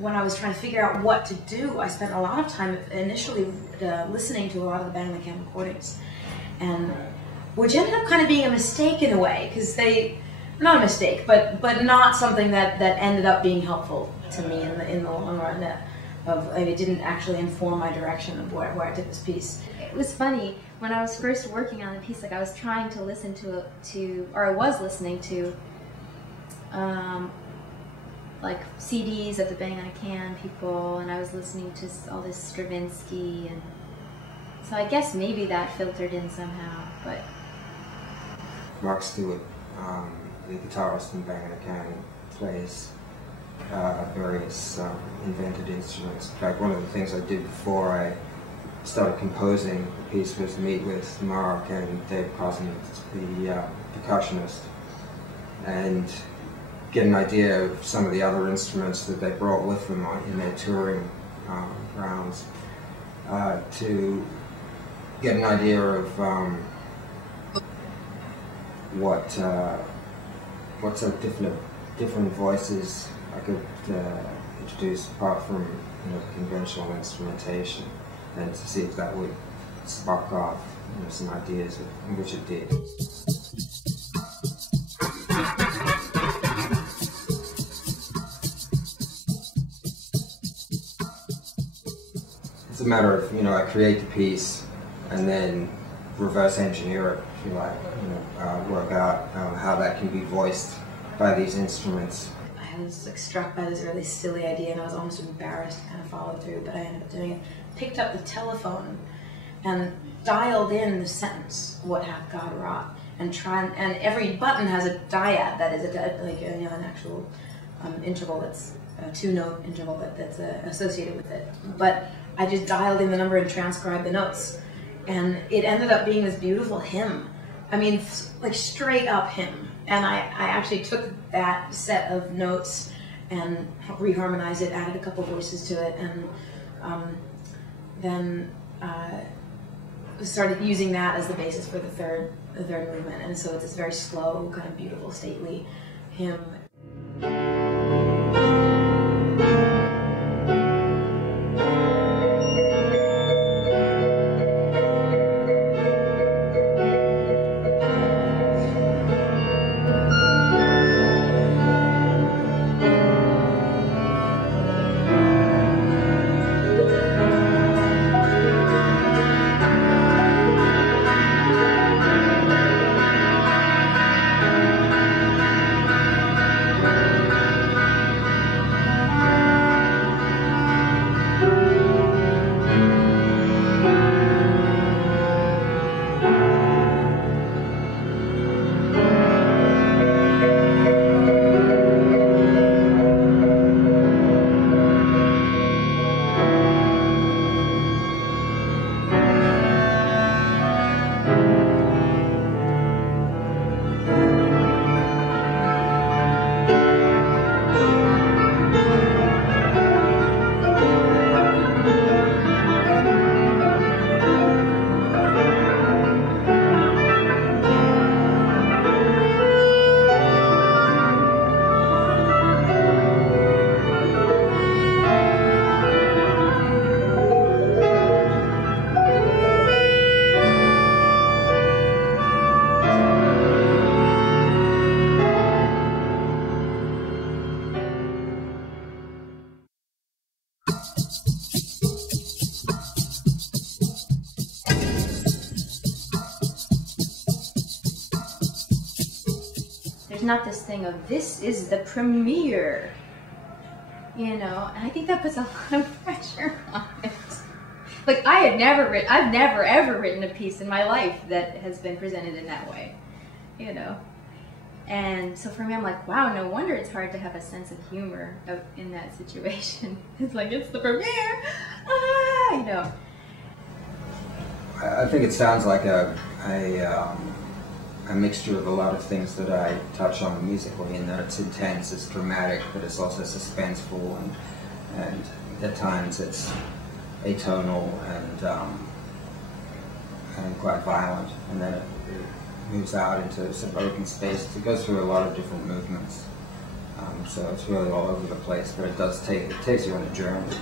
when I was trying to figure out what to do, I spent a lot of time initially listening to a lot of the Bang on the Can recordings, and which ended up kind of being a mistake in a way, because not a mistake, but not something that ended up being helpful to me in the long run. It didn't actually inform my direction of where I took this piece. It was funny when I was first working on the piece. Like I was trying to listen or I was listening to, like CDs of the Bang on a Can people, and I was listening to all this Stravinsky, and so I guess maybe that filtered in somehow. But Mark Stewart, the guitarist in Bang on a Can, plays various invented instruments. In fact, one of the things I did before I started composing the piece was to meet with Mark and Dave Crossan, the percussionist, and get an idea of some of the other instruments that they brought with them in their touring rounds, to get an idea of what sort of different voices I could introduce apart from conventional instrumentation, and to see if that would spark off some ideas, which it did. It's a matter of I create the piece and then reverse engineer it, if you like, work out how that can be voiced by these instruments. I was struck by this really silly idea, and I was almost embarrassed to kind of follow through, but I ended up doing it. Picked up the telephone and dialed in the sentence, "What hath God wrought," and every button has a dyad, that is an actual interval that's a two-note interval that's associated with it. But I just dialed in the number and transcribed the notes, and it ended up being this beautiful hymn. I mean, like straight up hymn. And I actually took that set of notes and reharmonized it, added a couple voices to it, and then started using that as the basis for the third movement. And so it's this very slow, kind of beautiful, stately hymn. There's not this thing of, this is the premiere, and I think that puts a lot of pressure on it. Like, I've never ever written a piece in my life that has been presented in that way, And so for me, I'm like, wow, no wonder it's hard to have a sense of humor in that situation. It's like, it's the premiere, I think it sounds like a mixture of a lot of things that I touch on musically, in that it's intense, it's dramatic, but it's also suspenseful, and at times it's atonal and quite violent, and then it moves out into some open spaces. It goes through a lot of different movements. So it's really all over the place, but it takes you on a journey.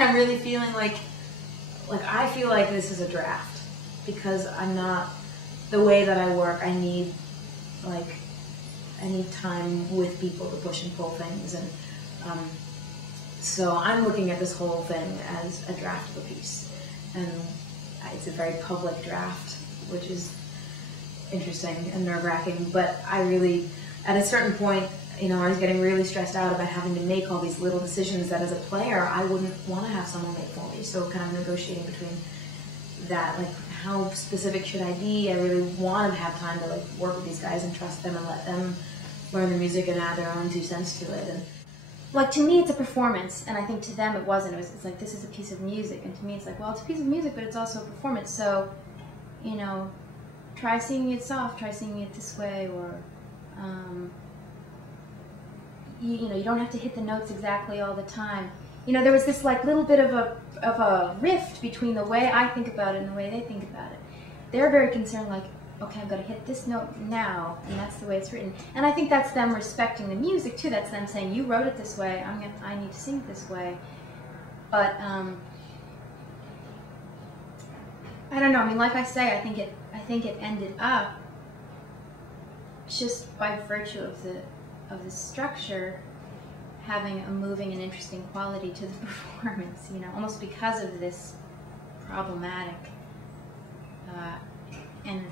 I'm really feeling like I feel like this is a draft, because I'm not, the way that I work, I need time with people to push and pull things, and so I'm looking at this whole thing as a draft of a piece, and it's a very public draft, which is interesting and nerve-wracking, but I really, at a certain point, you know, I was getting really stressed out about having to make all these little decisions that as a player I wouldn't want to have someone make for me. So kind of negotiating between that, like how specific should I be? I really want to have time to like work with these guys and trust them and let them learn the music and add their own 2 cents to it. And like, to me it's a performance, and I think to them it wasn't. It's like, this is a piece of music, and to me it's like, well, it's a piece of music, but it's also a performance. So, you know, try singing it soft, try singing it this way, or you know, you don't have to hit the notes exactly all the time. You know, there was this like little bit of a rift between the way I think about it and the way they think about it. They're very concerned, like, okay, I'm going to hit this note now, and that's the way it's written. And I think that's them respecting the music too. That's them saying, you wrote it this way, I need to sing it this way. But I don't know. I mean, like I say, I think it ended up just by virtue of the structure having a moving and interesting quality to the performance, you know, almost because of this problematic energy.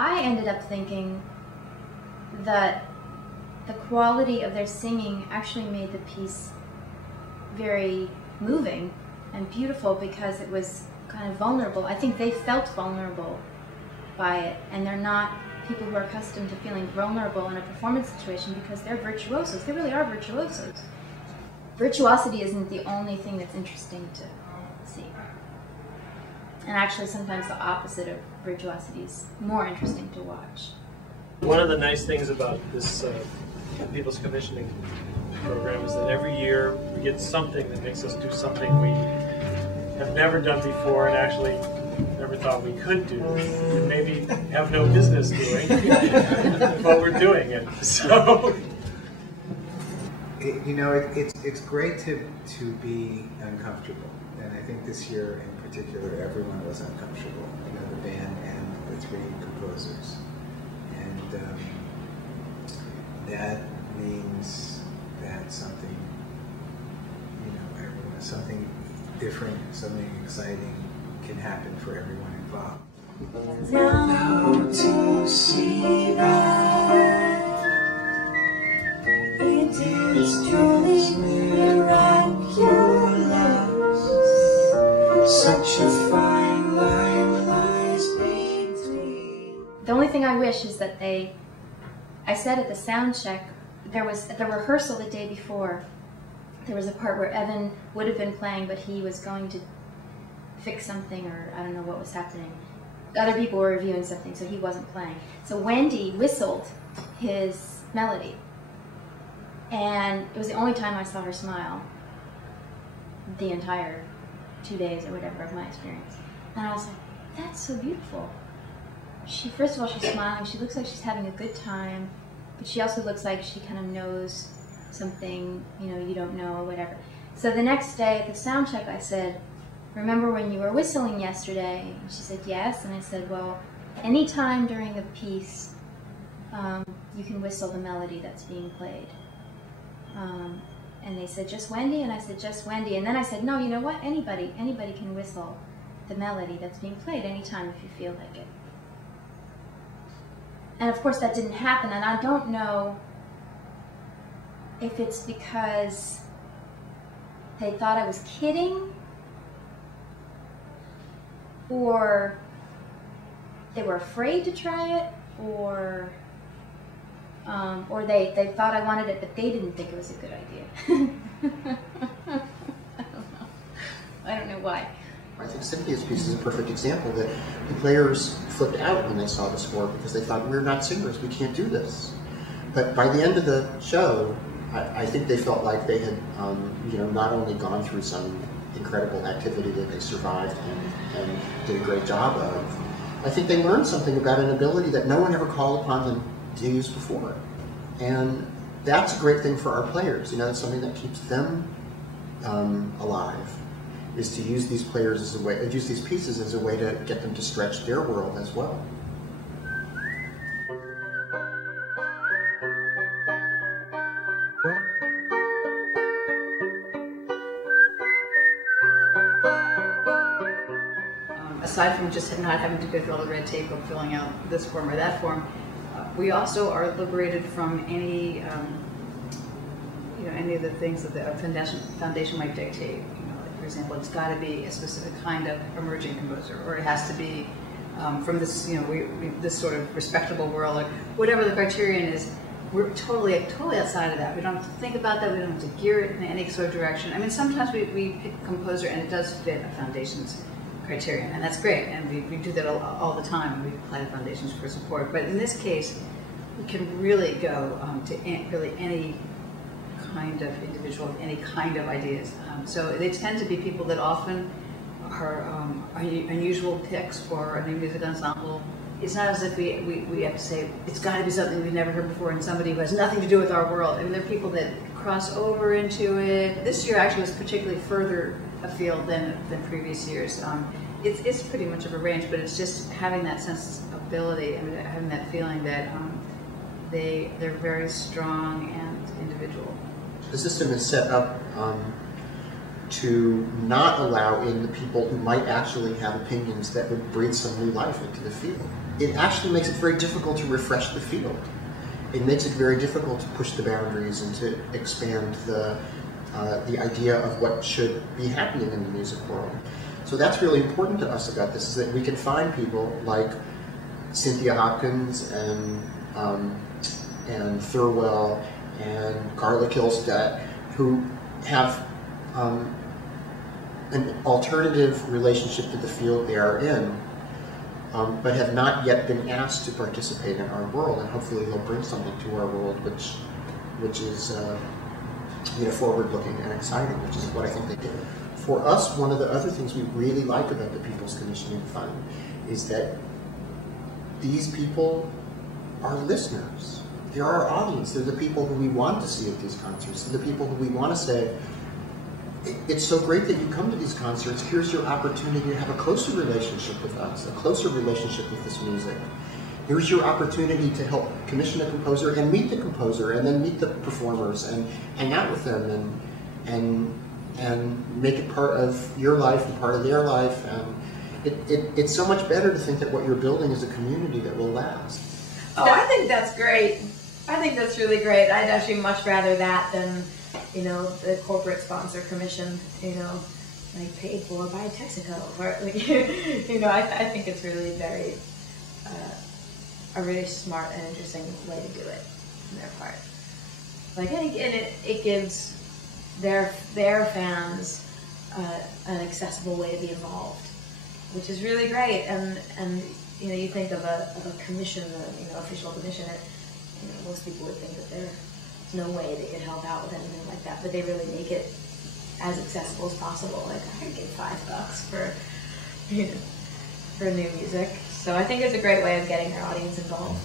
I ended up thinking that the quality of their singing actually made the piece very moving and beautiful, because it was kind of vulnerable. I think they felt vulnerable by it, and they're not people who are accustomed to feeling vulnerable in a performance situation, because they're virtuosos. They really are virtuosos. Virtuosity isn't the only thing that's interesting to see. And actually, sometimes the opposite of virtuosity is more interesting to watch. One of the nice things about this People's Commissioning program is that every year we get something that makes us do something we have never done before and actually never thought we could do, and maybe have no business doing, but we're doing it. So It's great to be uncomfortable, and I think this year in particular, everyone was uncomfortable. The band and the 3 composers, and that means that something, something different, something exciting can happen for everyone involved. Now to see that it is truly miraculous. Such a fine line lies between. The only thing I wish is that I said at the sound check, there was at the rehearsal the day before, there was a part where Evan would have been playing, but he was going to fix something, or I don't know what was happening. Other people were reviewing something, so he wasn't playing. So Wendy whistled his melody, and it was the only time I saw her smile the entire 2 days or whatever of my experience. And I was like, that's so beautiful. First of all, she's smiling. She looks like she's having a good time, but she also looks like she kind of knows something, you don't know or whatever. So the next day at the sound check, I said, remember when you were whistling yesterday? And she said, yes. And I said, well, anytime during the piece, you can whistle the melody that's being played. And they said, just Wendy? And I said, just Wendy. And then I said, no, you know what? Anybody can whistle the melody that's being played anytime if you feel like it. And of course that didn't happen, and I don't know if it's because they thought I was kidding, or they were afraid to try it, or they thought I wanted it, but they didn't think it was a good idea. I don't know why. I think Cynthia's piece is a perfect example that the players flipped out when they saw the score because they thought, we're not singers, we can't do this. But by the end of the show, I think they felt like they had not only gone through some incredible activity that they survived and did a great job of, I think they learned something about an ability that no one ever called upon them to use before. And that's a great thing for our players. It's something that keeps them alive, is to use these players as a way, use these pieces as a way to get them to stretch their world as well. Aside from just not having to go through all the red tape of filling out this form or that form, we also are liberated from any any of the things that the foundation might dictate. For example, it's got to be a specific kind of emerging composer, or it has to be from this, this sort of respectable world, or whatever the criterion is. We're totally outside of that. We don't have to think about that. We don't have to gear it in any sort of direction. I mean, sometimes we pick a composer and it does fit a foundation's criterion, and that's great. And we do that all the time. We apply the foundations for support. But in this case, we can really go to really any kind of individual, any kind of ideas. So they tend to be people that often are unusual picks for a new music ensemble. It's not as if we have to say, it's got to be something we've never heard before and somebody who has nothing to do with our world. I mean, there are people that cross over into it. This year actually was particularly further afield than previous years. It's pretty much of a range, but it's just having that sensibility and having that feeling that they're very strong and individual. The system is set up to not allow in the people who might actually have opinions that would breathe some new life into the field. It actually makes it very difficult to refresh the field. It makes it very difficult to push the boundaries and to expand the idea of what should be happening in the music world. So that's really important to us about this, is that we can find people like Cynthia Hopkins and Thurwell and Carla Kilstedt, who have an alternative relationship to the field they are in, but have not yet been asked to participate in our world, and hopefully they'll bring something to our world which is forward-looking and exciting, which is what I think they do. For us, one of the other things we really like about the People's Commissioning Fund is that these people are listeners. They're our audience. They're the people who we want to see at these concerts. They're the people who we want to say, it's so great that you come to these concerts. Here's your opportunity to have a closer relationship with us, a closer relationship with this music. Here's your opportunity to help commission a composer and meet the composer, and then meet the performers and hang out with them and make it part of your life and part of their life. It's so much better to think that what you're building is a community that will last. Oh, I think that's great. I think that's really great. I'd actually much rather that than, you know, the corporate sponsor commission, you know, like paid for by Texaco. Or, like, you know, I think it's really very, a really smart and interesting way to do it on their part. Like, and it gives their fans an accessible way to be involved, which is really great. And you know, you think of a commission, you know, official commission. You know, most people would think that there's no way they could help out with anything like that, but they really make it as accessible as possible. Like, I could give $5 for, you know, for new music. So I think it's a great way of getting their audience involved.